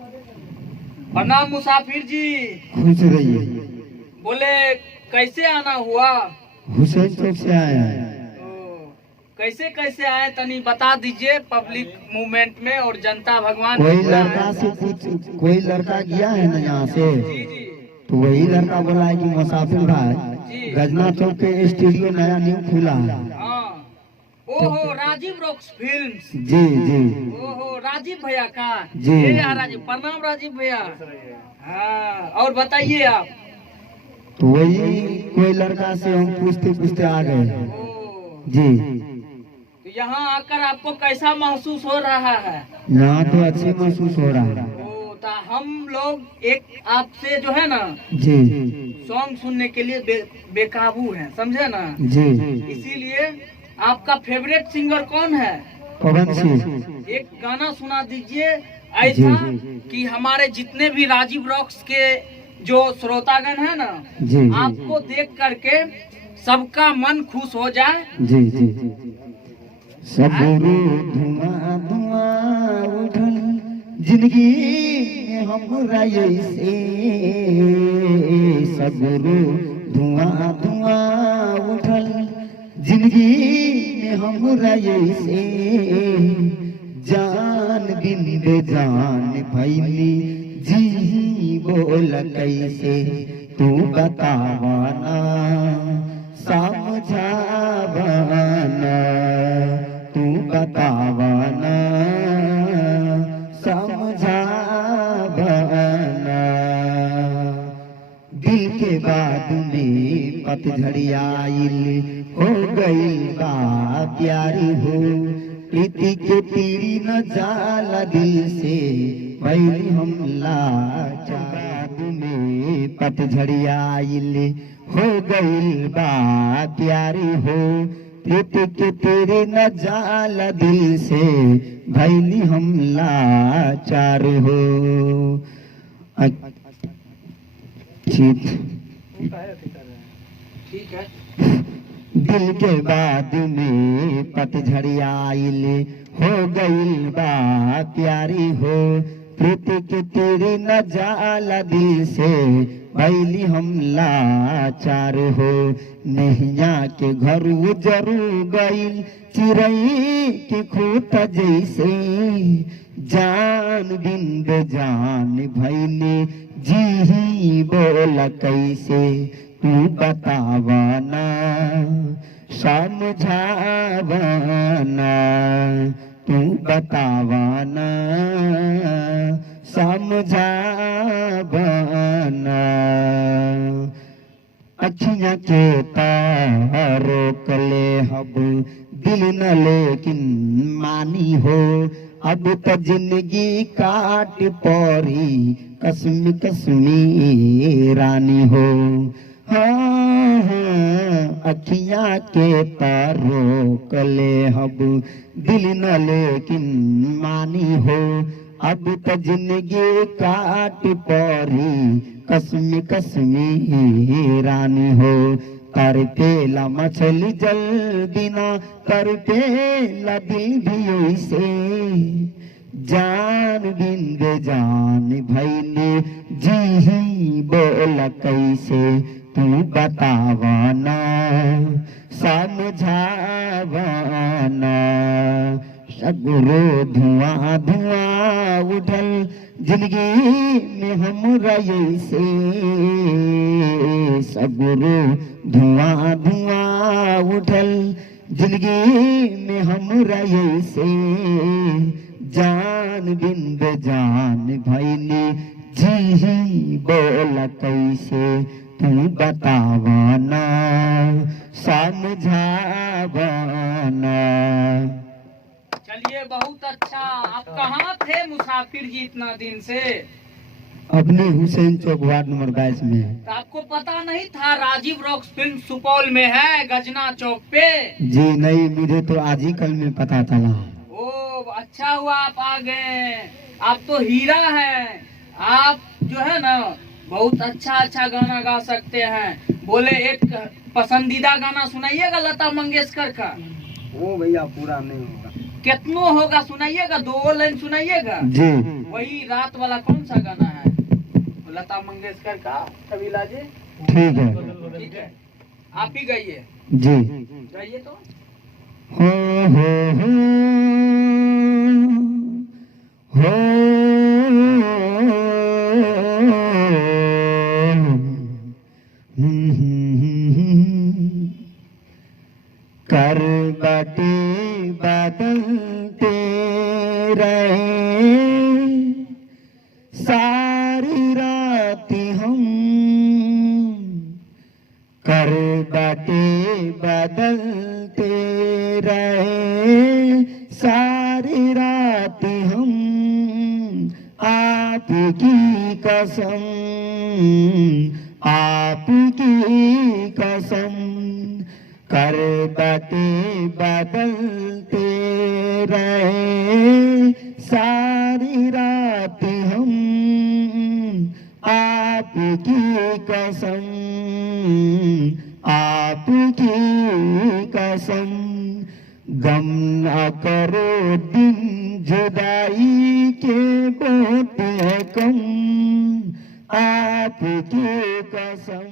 प्रणाम मुसाफिर जी। खुश रहिए। बोले कैसे आना हुआ? हुसैन चौक से आया है। कैसे कैसे आए तनी बता दीजिए पब्लिक मूवमेंट में और जनता भगवान। कोई लड़का से कुछ कोई लड़का गया है ना यहाँ से, जी जी तो वही लड़का बोला है कि मुसाफिर भाई जी। गजना चौक पे स्टूडियो नया न्यू खुला है। हाँ। ओहो राजीव रॉक्स फिल्म्स। जी जी ओहो राजीव भैया का। जी। ये यार राजीव, प्रणाम राजीव भैया। हाँ और बताइए आप। तो वही कोई लड़का से हम पूछते पूछते आ गए। ओ, जी तो यहाँ आकर आपको कैसा महसूस हो रहा है? यहाँ तो अच्छे महसूस हो रहा है। ओ, तो हम लोग एक आपसे जो है ना जी सॉन्ग सुनने के लिए बेकाबू हैं, समझे ना? जी। इसीलिए आपका फेवरेट सिंगर कौन है? पवन सिंह। एक गाना सुना दीजिए ऐसा जी। कि हमारे जितने भी राजीव रॉक्स के जो श्रोतागण है ना, जी आपको देख करके सबका मन खुश हो जाए। जी जी सबरो धुआं धुआं उठल जिंदगी में हमरा ऐसे, सबरो धुआं धुआं उठल जिंदगी में हमरा ऐसे, जान बिन बेजान भैली जी बोल कैसे, तू बतावाना समझावाना, तू बतावाना समझावाना। दिल के बाद में पतझड़ी आइल हो गई बा प्यारी हो, प्रीति के तीरी न जाला दिल से पहली हम लाचार में, पतझड़ी आइल हो गई बा प्यारी हो, प्रीति के तीरी न जाला दिल से भैली हम लाचार हो। ठीक है। दिल के बाद में पतझड़ी आइल हो गई बा प्यारी हो, प्रीति के तेरे न जाला दिल से भैली हम लाचार हो, नैया के घर उजरू गईल चिड़ई के खोत जैसे, जान बिन बेजान भैले जी बोला कैसे, तू बतावाना समझावाना, तू बतावाना समझावाना। अखियाँ के तारो कले हब दिल न लेकिन मानी हो, अब तो जिंदगी काट पौरी कसमी कसमी रानी हो। हाँ हाँ अखियाँ के तारो कले हब दिल न लेकिन मानी हो, अब तो जिंदगी काट पौरी कसमी कसमी रानी हो। तरपेला मछली जल बिना तरपेला दिल भी ऐसे, जान बिन बेजान भैले जी बोला कैसे, तू बतावाना समझावाना। सगरो धुआं धुआं उठल जिंदगी में हमरा ऐसे, सगरो धुआं धुआं उठल जिंदगी में हमरा ऐसे, जान बिन बेजान भैली जी बोला कैसे, तू बतावाना समझावाना। चलिए बहुत अच्छा। आप कहाँ थे मुसाफिर जी इतना दिन से? अपने हुसैन चौक वार्ड नंबर 22 में। तो आपको पता नहीं था राजीव रॉक्स फिल्म सुपौल में है, गजना चौक पे? जी नहीं, मुझे तो आज ही कल में पता चला। ओ अच्छा हुआ आप आ गए। आप तो हीरा हैं। आप जो है ना बहुत अच्छा अच्छा गाना गा सकते हैं। बोले एक पसंदीदा गाना सुनाइएगा लता मंगेशकर का। ओ भैया पूरा नहीं होगा। कितनो होगा सुनाइएगा, 2 लाइन सुनाइएगा। जी वही रात वाला कौन सा गाना है? लता मंगेशकर का कबीला जी। ठीक है ठीक है, आप ही गाइए। जी। गाइए तो। हो हो हो कर बाटे बादल तेरे सारी राती हम कर बाटे बादल तेरे सारी राती हम आपकी कसम आपकी कसम कर बाटे बादल तेरे सारी राती हम आपकी कसम आपकी कसम गम न करो दिन जुदाई के बहुत है कम आपकी कसम।